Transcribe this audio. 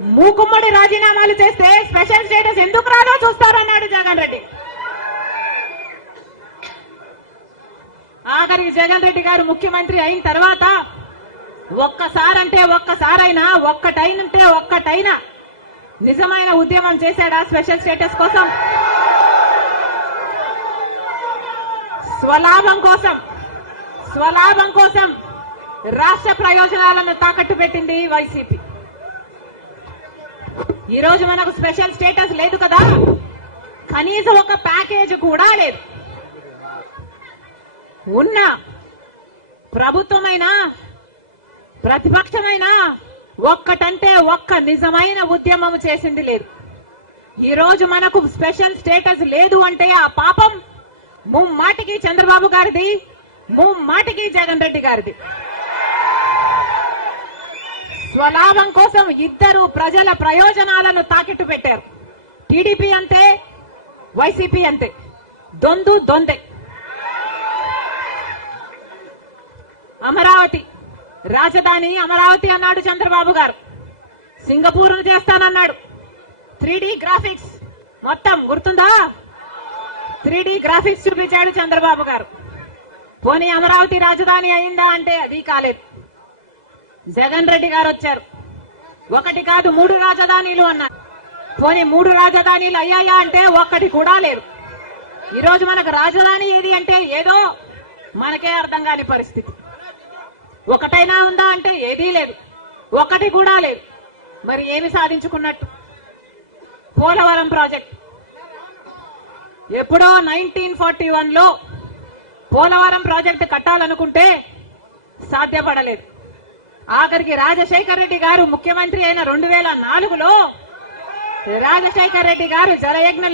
మూకుమ్మడి రాజీనామాలు చేస్తే special status ఎందుకు రాదో చూస్తారన్నాడు జగన్ రెడ్డి. ఆఖరికి జగన్ రెడ్డి గారు ముఖ్యమంత్రి అయిన తర్వాత ఒక్కసారైనా ఒక్కటైనా నిజమైన ఉద్యమం చేశాడా స్పెషల్ స్టేటస్ కోసం? స్వలాభం కోసం రాష్ట్ర ప్రయోజనాలను తాకట్టు పెట్టింది వైసీపీ. ఈ రోజు మనకు స్పెషల్ స్టేటస్ లేదు కదా, కనీసం ఒక ప్యాకేజ్ కూడా లేదు. ఉన్న ప్రభుత్వమైనా ప్రతిపక్షమైనా ఒక్కటంటే ఒక్క నిజమైన ఉద్యమం చేసింది లేదు. ఈ రోజు మనకు స్పెషల్ స్టేటస్ లేదు అంటే ఆ పాపం ముమ్మాటికి చంద్రబాబు గారిది, ముమ్మాటికి జగన్ రెడ్డి గారిది. స్వలాభం కోసం ఇద్దరు ప్రజల ప్రయోజనాలను తాకిట్టు పెట్టారు. టీడీపీ అంతే, వైసీపీ అంతే, దొందే. అమరావతి రాజధాని అమరావతి అన్నాడు చంద్రబాబు గారు. సింగపూర్ చేస్తానన్నాడు. 3D గ్రాఫిక్స్ మొత్తం గుర్తుందా? 3D గ్రాఫిక్స్ చూపించాడు చంద్రబాబు గారు. పోనీ అమరావతి రాజధాని అయిందా అంటే అది కాలేదు. జగన్ రెడ్డి గారు వచ్చారు. ఒకటి కాదు 3 రాజధానిలు అన్నారు. పోనీ 3 రాజధానిలు అయ్యాయా అంటే ఒక్కటి కూడా లేదు. ఈరోజు మనకు రాజధాని ఏది అంటే ఏదో మనకే అర్థం కాని పరిస్థితి. ఒకటైనా ఉందా అంటే ఏదీ లేదు, ఒకటి కూడా లేదు. మరి ఏమి సాధించుకున్నట్టు? పోలవరం ప్రాజెక్ట్ ఎప్పుడో 1941లో పోలవరం ప్రాజెక్టు కట్టాలనుకుంటే సాధ్యపడలేదు. ఆఖరికి రాజశేఖర్ రెడ్డి గారు ముఖ్యమంత్రి అయిన 2004లో రాజశేఖర్ రెడ్డి గారు జలయజ్ఞ